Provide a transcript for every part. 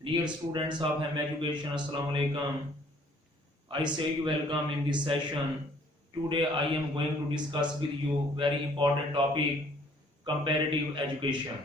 Dear students of Hem Education, Assalamu alaikum. I say you welcome in this session. Today I am going to discuss with you very important topic, comparative education.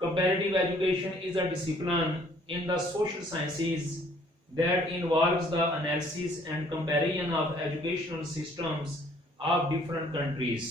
Comparative education is a discipline in the social sciences that involves the analysis and comparison of educational systems of different countries.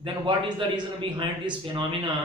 then what is the reason behind this phenomena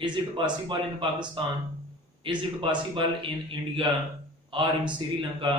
Is it possible in Pakistan? Is it possible in India or in Sri Lanka?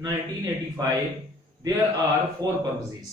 1985 there are 4 purposes۔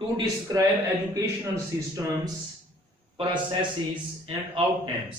to describe educational systems, processes and outcomes،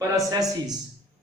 processes،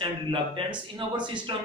and reluctance in our system۔